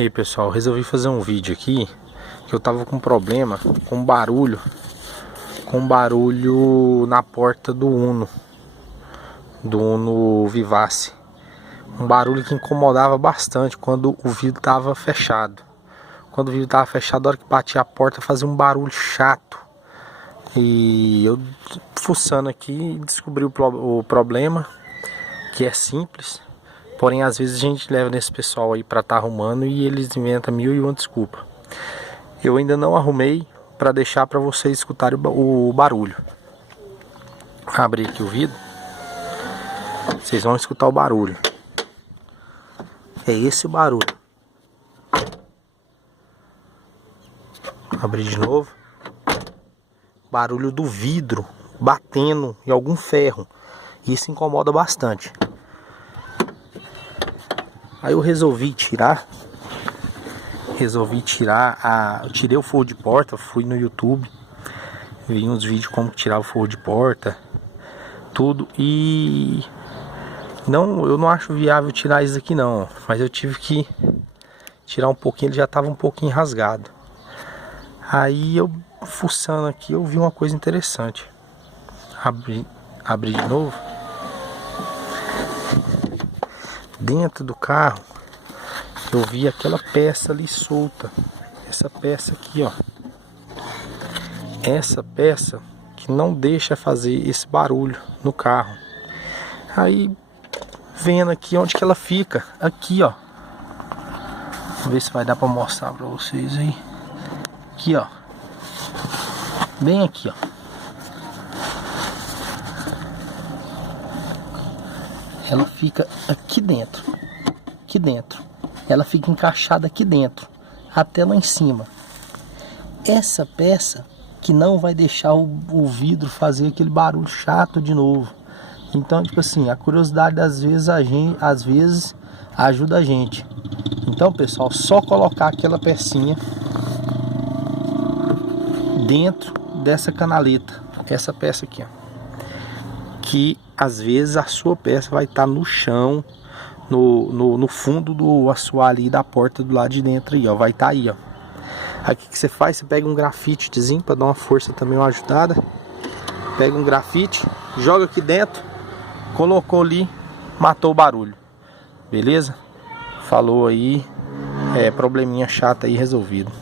E aí pessoal, resolvi fazer um vídeo aqui que eu tava com problema com barulho na porta do Uno Vivace. Um barulho que incomodava bastante quando o vidro tava fechado. Quando o vidro tava fechado, a hora que batia a porta fazia um barulho chato. E eu fuçando aqui descobri o problema, que é simples. Porém, às vezes a gente leva nesse pessoal aí pra tá arrumando e eles inventam mil e uma desculpa. Eu ainda não arrumei pra deixar pra vocês escutarem o barulho. Vou abrir aqui o vidro. Vocês vão escutar o barulho. É esse o barulho. Vou abrir de novo. Barulho do vidro batendo em algum ferro. Isso incomoda bastante. Aí eu resolvi tirar. Eu tirei o forro de porta. Fui no YouTube, vi uns vídeos como tirar o forro de porta, tudo. E eu não acho viável tirar isso aqui não. Mas eu tive que tirar um pouquinho. Ele já estava um pouquinho rasgado. Aí eu fuçando aqui, eu vi uma coisa interessante. Abri de novo. Dentro do carro eu vi aquela peça ali solta. Essa peça aqui, ó. Essa peça que não deixa fazer esse barulho no carro. Aí vendo aqui onde que ela fica. Aqui, ó. Vamos ver se vai dar pra mostrar pra vocês aí. Aqui, ó. Bem aqui, ó. Ela fica aqui dentro. Aqui dentro. Ela fica encaixada aqui dentro. Até lá em cima. Essa peça que não vai deixar o vidro fazer aquele barulho chato de novo. Então, tipo assim, a curiosidade às vezes ajuda a gente. Então, pessoal, só colocar aquela pecinha dentro dessa canaleta. Essa peça aqui, ó. Que às vezes a sua peça vai estar no chão, no fundo do assoalho da porta do lado de dentro aí, ó. Vai estar aí, ó. Aí o que você faz? Você pega um grafitezinho para dar uma força também, uma ajudada. Pega um grafite, joga aqui dentro, colocou ali, matou o barulho. Beleza? Falou aí, probleminha chato aí resolvido.